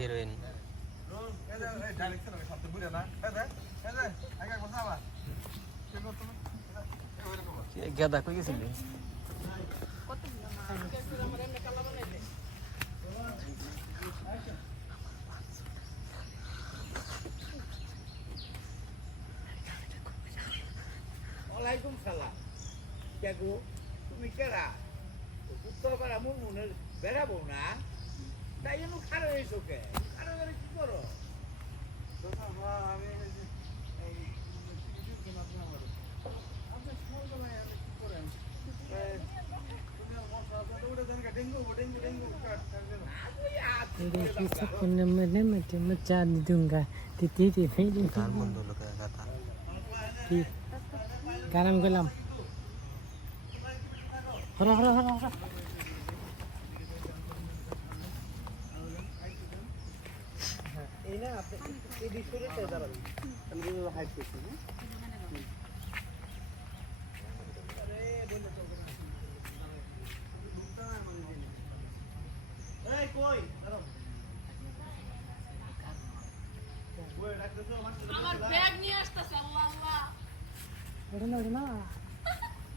heroine গেদা কই গেছিলি ওয়ালাইকুম সালাম কেগো তুমি কেরা উত্তরপাড়া মুনমুনের বেড়াবো না তাই জন্য খারাপ হয়েছো কে খারাপ করে কি করো আমি গান গেলাম হরা হরা হরা হরা এই না আপনি এই বিষয়টা দাঁড়াবেন আমি যেভাবে হাইড করছি না এই কই দাঁড়াও ওই ডাক্তার আমার ব্যাগ নিয়ে আসতেছে আল্লাহ আল্লাহ ওটা না ওটা না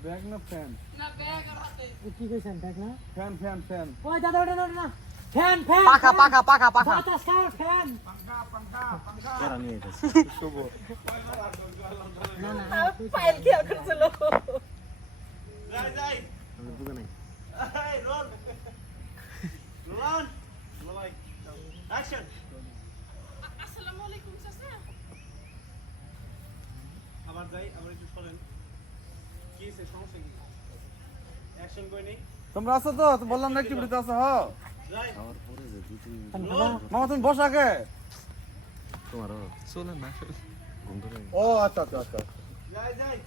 ব্যাগ না ফ্যান না ব্যাগ আমাতে কি কইছেন দেখ না ফ্যান ফ্যান ফ্যান ওই দাদা ওটা না ওটা না ফ্যান ফ্যান পাখা পাখা পাখা পাখা বাতাস খাও ফ্যান কেরা নিয়ে গেছে শুভ না না ফাইল কি করছিল যাই যাই বুঝে নাই এই রোল রোল রোলাই অ্যাকশন আসসালামু আলাইকুম চাচা আবার যাই আবার একটু সরেন কি হইছে সমস্যা কি অ্যাকশন কই নেই তোমরা আছো তো বললাম না অ্যাক্টিভিটিতে আছো হ্যাঁ যাই মামা তুমি বসো আগে চলে না ও আচ্ছা আচ্ছা আচ্ছা যাই যাই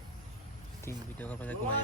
3 ভিডিও করে ঘুমাই